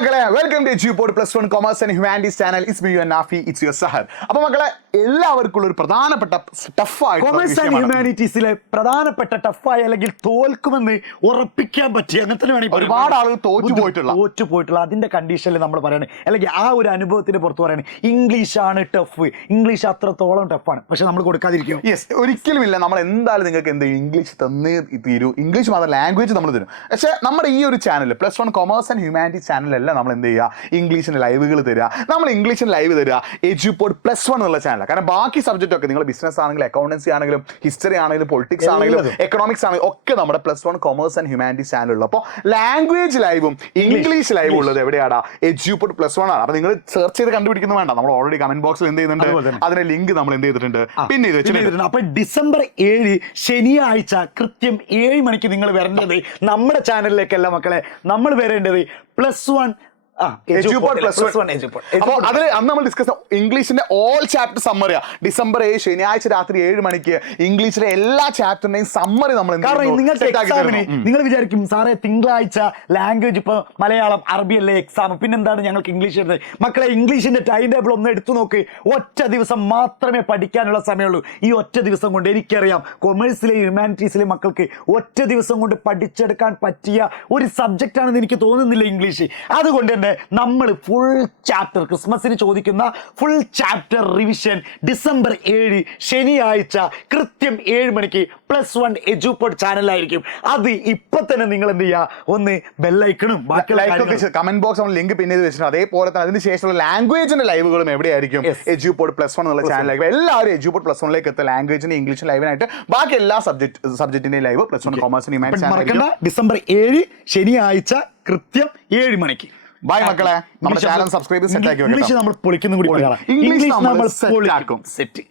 മക്കളെ welcome to Edupod plus one commerce and humanities channel. It's me Nafi, it's your Sahar. അപ്പോൾ മക്കളെ എല്ലാവർക്കും ഒരു പ്രധാനപ്പെട്ട ടഫായ കൊമേഴ്സ് ആൻഡ് ഹ്യൂമാനിറ്റീസിലെ പ്രധാനപ്പെട്ട ടഫായ അല്ലെങ്കിൽ തോൽക്കുമെന്ന് ഉറപ്പിക്കാൻ പറ്റിയ അങ്ങനത്തെ വേണമെങ്കിൽ ഒരുപാട് ആളുകൾ തോറ്റുപോയിട്ടുള്ള അതിന്റെ കണ്ടീഷനിൽ നമ്മൾ പറയണേ, അല്ലെങ്കിൽ ആ ഒരു അനുഭവത്തിന് പുറത്ത് പറയണേ ഇംഗ്ലീഷാണ് ടഫ്, ഇംഗ്ലീഷ് അത്രത്തോളം ടഫാണ്, പക്ഷെ നമ്മൾ കൊടുക്കാതിരിക്കും. യെസ്, ഒരിക്കലും ഇല്ല. നമ്മൾ എന്തായാലും നിങ്ങൾക്ക് എന്ത് ഇംഗ്ലീഷ് തന്നേ തീരൂ. ഇംഗ്ലീഷ് മാത്രം ലാംഗ്വേജ് നമ്മൾ തരും. പക്ഷേ നമ്മുടെ ഈ ഒരു channel plus one commerce and humanities ചാനലല്ല നമ്മൾ എന്ത് ചെയ്യുക, ഇംഗ്ലീഷിന് ലൈവുകൾ തരിക. നമ്മൾ ഇംഗ്ലീഷിന് ലൈവ് തരിക എജ്യൂപോഡ് പ്ലസ് വൺ എന്നുള്ള ചാനൽ. കാരണം ബാക്കി സബ്ജക്റ്റ് ഒക്കെ നിങ്ങൾ ബിസിനസ് ആണെങ്കിലും അക്കൗണ്ടൻസി ആണെങ്കിലും ഹിസ്റ്ററി ആണെങ്കിലും പൊളിറ്റിക്സ് ആണെങ്കിലും എക്കണോമിക്സ് ആണെങ്കിലും ഒക്കെ നമ്മുടെ plus one commerce and humanities ചാനലുള്ളൂ. അപ്പോൾ ലാംഗ്വേജ് ലൈവും ഇംഗ്ലീഷ് ലൈവും ഉള്ളത് എവിടെയാണ്? എജ്യൂപോഡ് പ്ലസ് വൺ ആണ്. അപ്പോൾ നിങ്ങൾ സെർച്ച് ചെയ്ത് കണ്ടുപിടിക്കുന്നത് വേണ്ട, നമ്മൾ ഓൾറെഡി കമന്റ് ബോക്സിൽ എന്ത് ചെയ്യുന്നുണ്ട്, അതിന്റെ ലിങ്ക് നമ്മൾ എന്ത് ചെയ്തിട്ടുണ്ട്, പിന്നെ ഇത് വെച്ചിട്ടുണ്ട്. അപ്പൊ December 7 ശനിയാഴ്ച കൃത്യം 7 മണിക്ക് നിങ്ങൾ വരേണ്ടത് നമ്മുടെ ചാനലിലേക്കല്ല മക്കളെ, നമ്മൾ വരേണ്ടത് പ്ലസ് വൺ അപ്പോൾ അതിൽ അന്ന് നമ്മൾ ഡിസ്കസ് ഇംഗ്ലീഷിന്റെ ഓൾ ചാപ്റ്റർ സമ്മറിയാ. December 7 ശനിയാഴ്ച രാത്രി 7 മണിക്ക് ഇംഗ്ലീഷിലെ എല്ലാ ചാപ്റ്ററിന്റെയും സമ്മറി നമ്മൾ നിങ്ങൾ വിചാരിക്കും സാറേ തിങ്കളാഴ്ച ലാംഗ്വേജ് ഇപ്പൊ മലയാളം അറബി അല്ലേ എക്സാം, പിന്നെന്താണ് ഞങ്ങൾക്ക് ഇംഗ്ലീഷ് എഴുതുന്നത്? മക്കളെ ഇംഗ്ലീഷിന്റെ ടൈം ടേബിൾ ഒന്ന് എടുത്തു നോക്ക്. ഒറ്റ ദിവസം മാത്രമേ പഠിക്കാനുള്ള സമയമുള്ളൂ. ഈ ഒറ്റ ദിവസം കൊണ്ട് എനിക്കറിയാം കൊമേഴ്സിലെയും ഹ്യൂമാനിറ്റീസിലെയും മക്കൾക്ക് ഒറ്റ ദിവസം കൊണ്ട് പഠിച്ചെടുക്കാൻ പറ്റിയ ഒരു സബ്ജക്റ്റ് ആണെന്ന് എനിക്ക് തോന്നുന്നില്ല ഇംഗ്ലീഷ്. അതുകൊണ്ട് തന്നെ നമ്മൾ ഫുൾ ചാപ്റ്റർ ക്രിസ്മസിന് ചോദിക്കുന്ന ഫുൾ ചാപ്റ്റർ റിവിഷൻ December 7 ശനിയാഴ്ച കൃത്യം 7 മണിക്ക് പ്ലസ് വൺ എജ്യൂപോഡ് ചാനലായിരിക്കും. അത് ഇപ്പൊ തന്നെ നിങ്ങൾ എന്ത് ചെയ്യുക, ഒന്ന് ബെല്ലൈക്കണും കമന്റ് ബോക്സ് നമ്മൾ ലിങ്ക് പിന്നെ വെച്ചിട്ടുണ്ട്. അതേപോലെ തന്നെ അതിന് ശേഷമുള്ള ലാംഗ്വേജിന്റെ ലൈവുകളും എവിടെയായിരിക്കും? എജ്യൂപോഡ് പ്ലസ് വൺ എന്നുള്ള ചാനലായിരിക്കും. എല്ലാവരും എജ്യൂപോഡ് പ്ലസ് വണ്ണിലേക്ക് എത്തുക. ലാംഗ്വേജിന്റെ ഇംഗ്ലീഷ് ലൈവിനായിട്ട് ബാക്കി എല്ലാ സബ്ജക്റ്റിന്റെയും live plus one commerce December 7 ശനിയാഴ്ച കൃത്യം 7 മണിക്ക്. ബൈ മക്കളെ, നമ്മുടെ ചാനൽ സബ്സ്ക്രൈബ് സെറ്റ് ആക്കി ഇംഗ്ലീഷ് നമ്മൾ പൊളിക്കുന്ന കൂടി ഇംഗ്ലീഷ് നമ്മൾ സെറ്റ് ആക്കും. സെറ്റ്